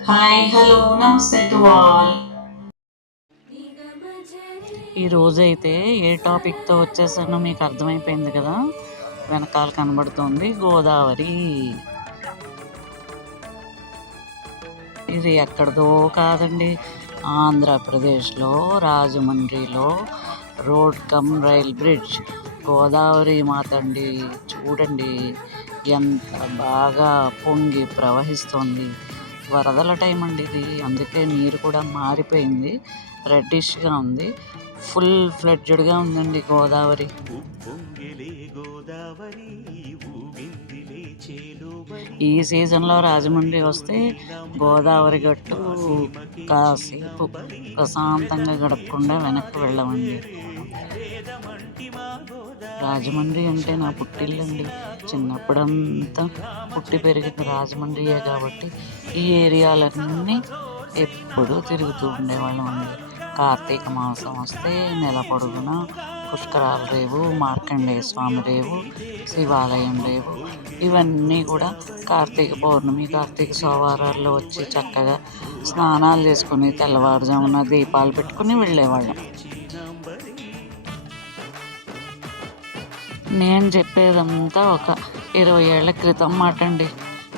Hi hello నమస్తే to all. ఈ రోజైతే ఏ టాపిక్తో వచ్చేసానో మీకు అర్థమైపోయింది కదా? వెనకాల కనబడుతుంది గోదావరి. ఇది ఎక్కడదో కాదండి. ఆంధ్రప్రదేశ్లో రాజమండ్రిలో road come rail bridge. Godavari మాతండి చూడండి ఎంత బాగా పొంగి ప్రవహిస్తోంది. వరదల టైం అండి ఇది. అందుకే నీరు కూడా మారిపోయింది. రెడ్డిష్గా ఉంది. ఫుల్ ఫ్లెడ్జెడ్గా ఉందండి గోదావరి. ఈ సీజన్లో రాజమండ్రి వస్తే గోదావరి గట్టు కాసేపు ప్రశాంతంగా గడపకుండా వెనక్కి వెళ్ళమండి. రాజమండ్రి అంటే నా పుట్టిల్లండి. చిన్నప్పుడంతా పుట్టి పెరిగింది రాజమండ్రియే కాబట్టి ఈ ఏరియాలన్నీ ఎప్పుడూ తిరుగుతూ ఉండేవాళ్ళం అండి. కార్తీక మాసం వస్తే నెల పొడుగున పుష్కరాల రేవు మార్కండేయ స్వామి రేవు శివాలయం రేవు. ఇవన్నీ కూడా కార్తీక పౌర్ణమి కార్తీక సోమవారాల్లో వచ్చి చక్కగా స్నానాలు చేసుకుని తెల్లవారుజామున దీపాలు పెట్టుకుని వెళ్ళేవాళ్ళం. నేను చెప్పేదంతా ఒక ఇరవై ఏళ్ళ క్రితం మాట అండి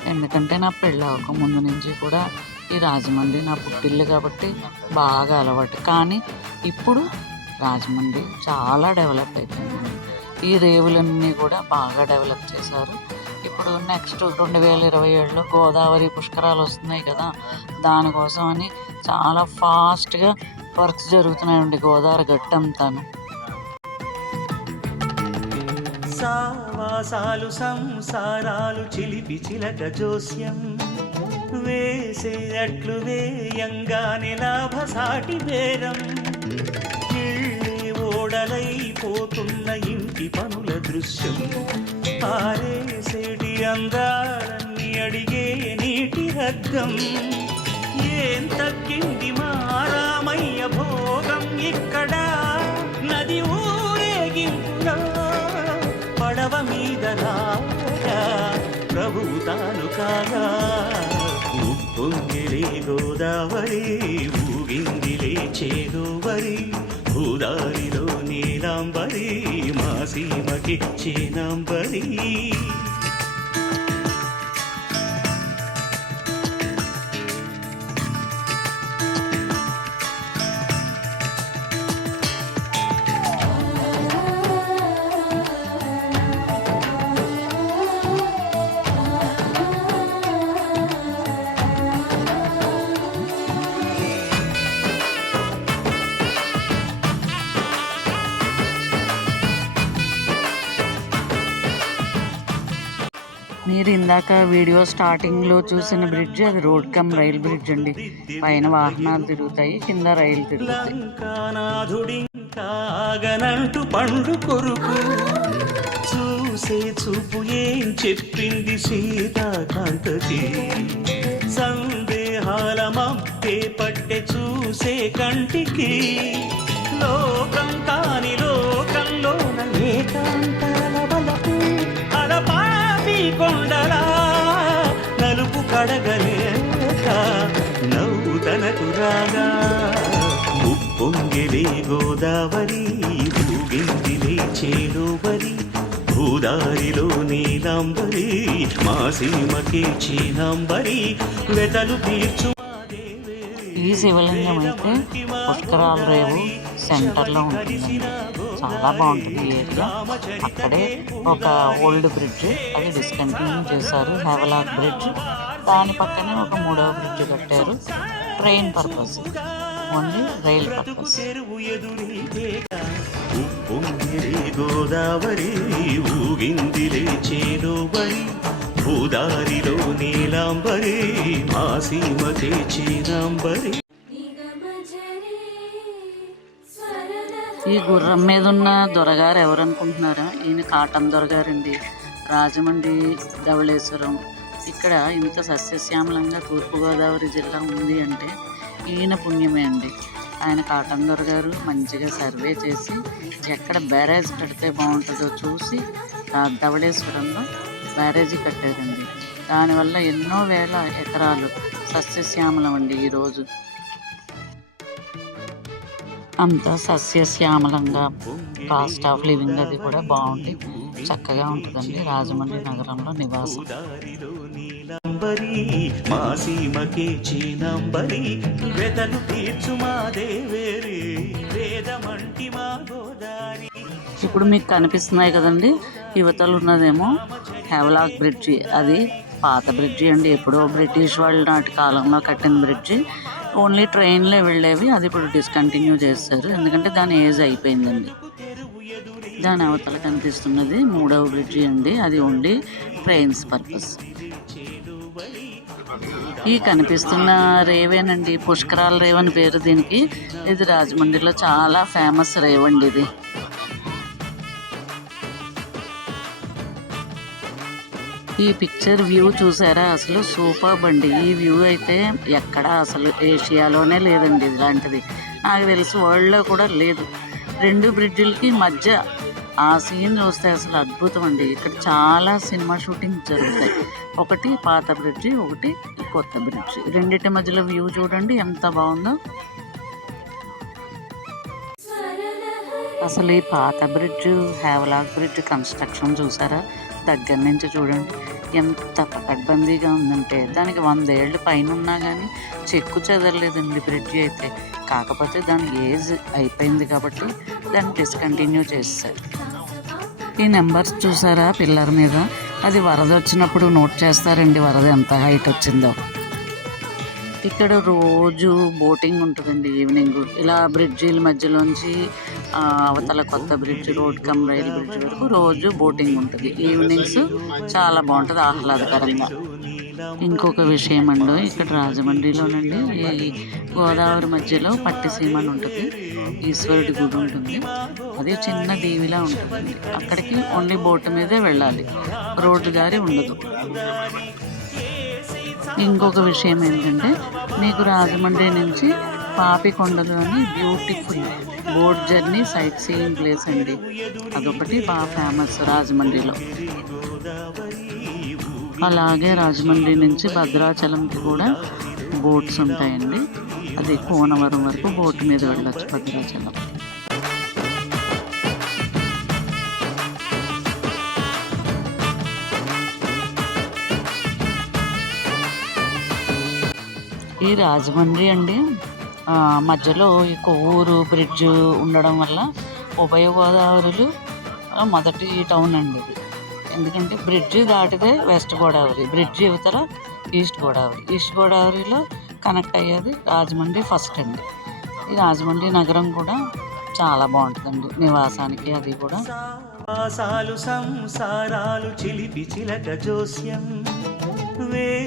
ఎందుకంటే నా పెళ్ళి అవ్వక ముందు నుంచి కూడా ఈ రాజమండ్రి నా పుట్టిల్లు కాబట్టి బాగా అలవాటు. కానీ ఇప్పుడు రాజమండ్రి చాలా డెవలప్ అయిపోయింది ఈ రేవులన్నీ కూడా బాగా డెవలప్ చేశారు. ఇప్పుడు నెక్స్ట్ రెండు వేల ఇరవై ఏడులో గోదావరి పుష్కరాలు వస్తున్నాయి కదా దానికోసం అని చాలా ఫాస్ట్గా వర్క్స్ జరుగుతున్నాయండి గోదావరి గట్టంతాను సావాసాలు సంసారాలు చిలిపి చిలక జోస్యం. వేసే అట్లు వేయంగానే లాభసాటి బేరం. ఓడలైపోతున్న ఇంటి పనుల దృశ్యం. పారేసేటి అందాలన్నీ అడిగే నీటి రద్దం ఏం తగ్గింది మారామయ్య భోగం? ఇక్కడ నది ఊరేగింపురా పడవ మీద రాగా ప్రభువు తాను కాగా ఉప్పొంగిలే గోదావరి ఊగిందిలే చేదోవరి భూదారిలో నీలాంబరి మా సీమకి చేనాంబరి మీరు ఇందాక వీడియో స్టార్టింగ్లో చూసిన బ్రిడ్జ్ అది రోడ్ కమ్ రైల్ బ్రిడ్జ్ అండి. పైన వాహనాలు తిరుగుతాయి కింద రైలు తిరుగుతాయి. పండు కొరుకు. చూసే చూపు ఏం చెప్పింది సీతాకాంతకి. సందేహాల మబ్బే పట్టె చూసే కంటికి. లోకం కాని లోకంలోన ఏకాంతాల వలపు. అలపా కొండలా నలుపు కడగలేక నవ్వు తనకు రాగా ఉప్పొంగిలే గోదావరి ఊగిందిలే చేలోవరి భూదారిలో నీలాంబరి మా సీమకే చీనాంబరి వెతలు తీర్చు ఈ శివలింగం అయితే పుష్కరాల రేవు సెంటర్లో ఉంటుందండి చాలా బాగుంటుంది ఏరియా. అక్కడే ఒక ఓల్డ్ బ్రిడ్జ్ అది డిస్కంటిన్యూ చేశారు హెవలాక్ బ్రిడ్జ్. దాని పక్కనే ఒక మూడవ బ్రిడ్జ్ కట్టారు train purpose. Only rail purpose. Godavari ఊగిందిలే చేలోబరి భూదారిలో నీలాంబరి మా సీమకే చీనాంబరి ఈ గుర్రం మీద ఉన్న దొరగారు ఎవరనుకుంటున్నారా? ఈయన కాటం దొరగారండి. రాజమండ్రి ధవళేశ్వరం. ఇక్కడ ఇంత సస్యశ్యామలంగా తూర్పుగోదావరి జిల్లా ఉంది అంటే ఈయన పుణ్యమే అండి. ఆయన కాటన్ దొరగారు మంచిగా సర్వే చేసి ఎక్కడ బ్యారేజ్ కడితే బాగుంటుందో చూసి ఆ ధవళేశ్వరంలో బ్యారేజీ కట్టారండి. దానివల్ల ఎన్నో వేల ఎకరాలు సస్యశ్యామలం అండి ఈరోజు. అంతా సస్యశ్యామలంగా కాస్ట్ ఆఫ్ లివింగ్ అది కూడా బాగుంది. చక్కగా ఉంటుందండి. రాజమండ్రి నగరంలో నివాసం. మా సీమకే చీనంబరి వెదలు తీర్చు మా దేవేరి వేదమంటి మా గోదారి. ఇప్పుడు మీకు కనిపిస్తున్నాయి కదండి యువతలు ఉన్నదేమో హెవలాక్ బ్రిడ్జి. అది పాత బ్రిడ్జి అండి. ఎప్పుడో బ్రిటిష్ వాళ్ళ నాటి కాలంలో కట్టిన బ్రిడ్జి. ఓన్లీ ట్రైన్లో వెళ్ళేవి. అది ఇప్పుడు డిస్కంటిన్యూ చేస్తారు. ఎందుకంటే దాని ఏజ్ అయిపోయిందండి. దాని అవతల కనిపిస్తున్నది మూడవ బ్రిడ్జి అండి. అది ఓన్లీ ట్రైన్స్ పర్పస్. ఈ కనిపిస్తున్న రేవేనండి. పుష్కరాల రేవ్ అని పేరు దీనికి. ఇది రాజమండ్రిలో చాలా ఫేమస్ రేవ్ అండి ఇది. ఈ పిక్చర్ వ్యూ చూసారా? అసలు సూపర్ అండి ఈ వ్యూ అయితే ఎక్కడ అసలు ఏషియాలోనే లేదండి ఇలాంటిది. నాకు తెలిసి వరల్డ్లో కూడా లేదు. రెండు బ్రిడ్జిలకి మధ్య ఆ సీన్ చూస్తే అసలు అద్భుతం అండి ఇక్కడ చాలా సినిమా షూటింగ్ జరుగుతాయి. ఒకటి పాత బ్రిడ్జి ఒకటి కొత్త బ్రిడ్జి రెండింటి మధ్యలో వ్యూ చూడండి ఎంత బాగుందో. అసలు ఈ పాత బ్రిడ్జ్ హేవలాక్ బ్రిడ్జ్ కన్స్ట్రక్షన్ చూసారా? దగ్గర నుంచి చూడండి. ఎంత పకడ్బందీగా ఉందంటే దానికి వందేళ్ళు పైన ఉన్నా కానీ చెక్కు చెదరలేదండి బ్రిడ్జి అయితే. కాకపోతే దాని ఏజ్ అయిపోయింది కాబట్టి దాన్ని డిస్కంటిన్యూ చేస్తారు ఈ నెంబర్స్ చూసారా పిల్లర్ మీద? అది వరద వచ్చినప్పుడు నోట్ చేస్తారండి వరద ఎంత హైట్ వచ్చిందో. ఇక్కడ రోజు బోటింగ్ ఉంటుందండి ఈవినింగ్. ఇలా బ్రిడ్జిల మధ్యలోంచి అవతల కొత్త bridge road come rail bridge వరకు రోజు బోటింగ్ ఉంటుంది. ఈవినింగ్స్ చాలా బాగుంటుంది ఆహ్లాదకరంగా. ఇంకొక విషయం అండి ఇక్కడ రాజమండ్రిలోనండి ఈ గోదావరి మధ్యలో పట్టిసీమ అని ఉంటుంది. ఈశ్వరుడి గుడి ఉంటుంది. అది చిన్న దీవిలా ఉంటుందండి. అక్కడికి ఓన్లీ బోటు మీదే వెళ్ళాలి. రోడ్డు దారి ఉండదు. ఇంకొక విషయం ఏంటంటే మీకు రాజమండ్రి నుంచి పాపికొండలు అని beautiful boat journey sight seeing place అండి. అదొకటి బాగా ఫేమస్ రాజమండ్రిలో. అలాగే రాజమండ్రి నుంచి భద్రాచలంకి కూడా బోట్స్ ఉంటాయండి. అది కోనవరం వరకు బోట్ మీద వెళ్ళొచ్చు భద్రాచలం. ఇది రాజమండ్రి అండి. ఆ, మధ్యలో ఈ కొవ్వూరు బ్రిడ్జ్ ఉండడం వల్ల ఉభయ గోదావరిలు మొదటి టౌన్ అండి ఇది. ఎందుకంటే బ్రిడ్జ్ దాటితే వెస్ట్ గోదావరి బ్రిడ్జ్ యువతల ఈస్ట్ గోదావరి. ఈస్ట్ గోదావరిలో కనెక్ట్ అయ్యేది రాజమండ్రి ఫస్ట్ అండి. ఈ రాజమండ్రి నగరం కూడా చాలా బాగుంటుందండి నివాసానికి అది కూడా. సంసారాలు చిలిపి చిలక జోస్యం.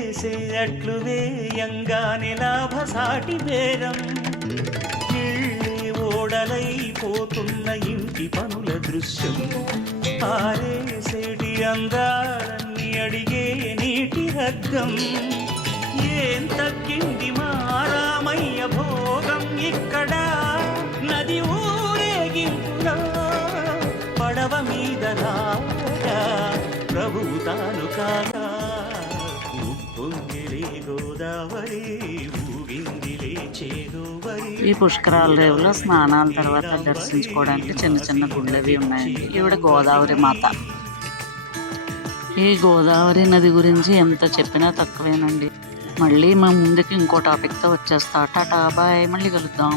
వేసే అట్లు వేయంగానే లాభసాటి బేరం. ఇళ్ళే ఓడలైపోతున్న ఇంటి పనుల దృశ్యం. పారేసేటి అందాలన్నీ అడిగే నీటి రగ్గం. ఏం తగ్గింది మా ఈ పుష్కరాల రేవులో స్నానాల తర్వాత దర్శించుకోవడానికి చిన్న చిన్న గుళ్ళవి ఉన్నాయండి. ఈవిడ గోదావరి మాత. ఈ గోదావరి నది గురించి ఎంత చెప్పినా తక్కువేనండి. మళ్ళీ మా ముందుకి ఇంకో టాపిక్తో వచ్చేస్తా. Tata bye. మళ్ళీ కలుద్దాం.